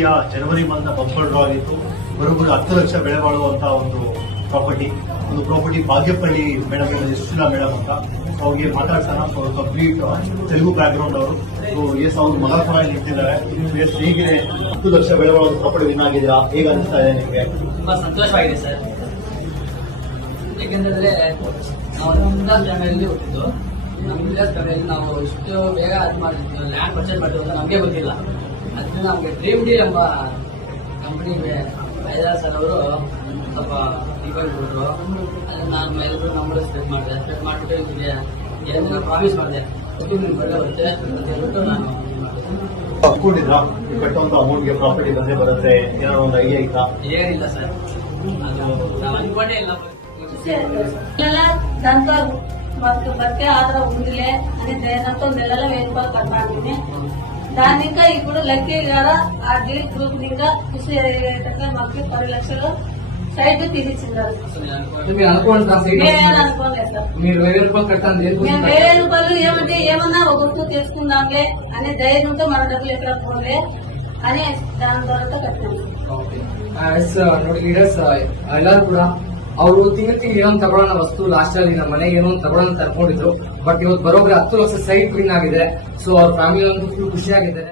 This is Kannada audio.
ಜನವರಿ ಮಂತ್ ಬಂಪರ್ ಡ್ರಾ ಆಗಿತ್ತು. ಬರೋಬ್ಬರಿ 10 ಲಕ್ಷ ಬೆಳೆ ಬಾಳುವಂತಹ ಒಂದು property Bagepalli madam Sushila madam ಅಂತ. ಅವ್ರಿಗೆ ಮಾತಾಡ್ಸೋಣ. ಕಂಪ್ಲೀಟ್ ತೆಲುಗು ಬ್ಯಾಕ್ ಗ್ರೌಂಡ್ ಅವರು. ಅವ್ರ ಮಗಳ ಪರ ನಿಂತಿದ್ದಾರೆ. ಹೀಗೆ 10 ಲಕ್ಷ ಬೆಳೆ ಬಾಳುವ ಪ್ರಾಪರ್ಟಿ ವಿನ್ ಆಗಿದ್ದೀರಾ, ಹೇಗೆ ಅನಿಸ್ತಾ ಇದೆ ನಿಮಗೆ? ತುಂಬಾ ಸಂತೋಷವಾಗಿದೆ ಸರ್. ಯಾಕೆಂದ್ರೆ ನಾವು ನಮ್ದಾಸ್ ಫ್ಯಾಮಿಲಿಯಲ್ಲಿ ಹುಟ್ಟಿದ್ದು. ನಮ್ದಾಸ್ ಫ್ಯಾಮಿಲಿಯಲ್ಲಿ ನಾವು ಇಷ್ಟು ಬೇಗ ಲ್ಯಾಂಡ್ ಪರ್ಚೇಸ್ ಮಾಡ್ತೀವಿ ಅಂತ ನಮಗೆ ಗೊತ್ತಿಲ್ಲ. ಅದರಿಂದ ನಮಗೆ ಡ್ರೀಮ್ ಡೀಲ್ ಎಂಬ ಕಂಪನಿಗೆ ಐದಾರು ಸರ್ ಅವರು ಸ್ವಲ್ಪ ರಿಫಂಡ್ ಕೊಟ್ಟರು. ಅದನ್ನ ನಾನು ಎಲ್ಲರೂ ನಂಬರ್ ಸ್ಪ್ರೆಡ್ ಮಾಡಿಬಿಟ್ಟು ನಿಮಗೆ ಏನಾದ್ರು ಪ್ರಾಮಿಸ್ ಮಾಡಿದೆ, ನಿಮ್ಗೆ ಒಳ್ಳೆ ಬರುತ್ತೆ ಅಂತ ಹೇಳ್ಬಿಟ್ಟು ನಾನು ಅನ್ಕೊಂಡಿದ್ರಾ ಕಟ್ಟುವಂತ ಅಮೌಂಟ್ಗೆ ಪ್ರಾಪರ್ಟಿ ಬಂದೇ ಬರುತ್ತೆ? ಏನಾದ್ರು ಒಂದು ಐಡಿಯಾ ಇತ್ತಾ? ಏನಿಲ್ಲ ಸರ್, ಅದು ನಾವು ಅನ್ಕೊಂಡೇ ಇಲ್ಲ. దాంతో బతికే ఆధారం ఉందిలే అని ధైర్యంతో నెలలో 1000 రూపాయలు కట్టాలని దాన్ని ఇంకా ఇప్పుడు లక్కీ గారు ఆ డీల్ గ్రూప్ ఇంకా కృషి అయ్యేటట్లా మాకు 10 లక్షలు సైడ్ తీసిచ్చిండారు. అనుకోలేదు సార్. మీరు 1000 రూపాయలు కట్టాలి. మేము 1000 రూపాయలు ఏమంటే ఏమన్నా ఒక వస్తువు తెచ్చుకుందాంలే అనే ధైర్యంతో మన డబ్బులు ఎక్కడ పోలే అని దాని ద్వారా కట్టాము. ನೋಡಿ ಲೀಡರ್ಸ್ ಎಲ್ಲರೂ ಕೂಡ ಅವರು ತಿಂಗಳಿಗೆ ಏನೋ ತಗೊಳ್ಳೋಣ ವಸ್ತು ಲಾಸ್ಟ್ ಅಲ್ಲಿ ನಮ್ಮ ಮನೆಗೆ ಏನೋ ತಗೊಳ್ಳೋಣ ತರ್ಕೊಂಡಿದ್ರು. ಬಟ್ ಇವತ್ತು ಬರೋಬ್ರಿ 10 ಲಕ್ಷ ಸೈಟ್ ವಿನ್ ಆಗಿದೆ. ಸೊ ಅವ್ರ ಫ್ಯಾಮಿಲಿ ಒಂದು ಫುಲ್ ಖುಷಿಯಾಗಿದ್ದಾರೆ.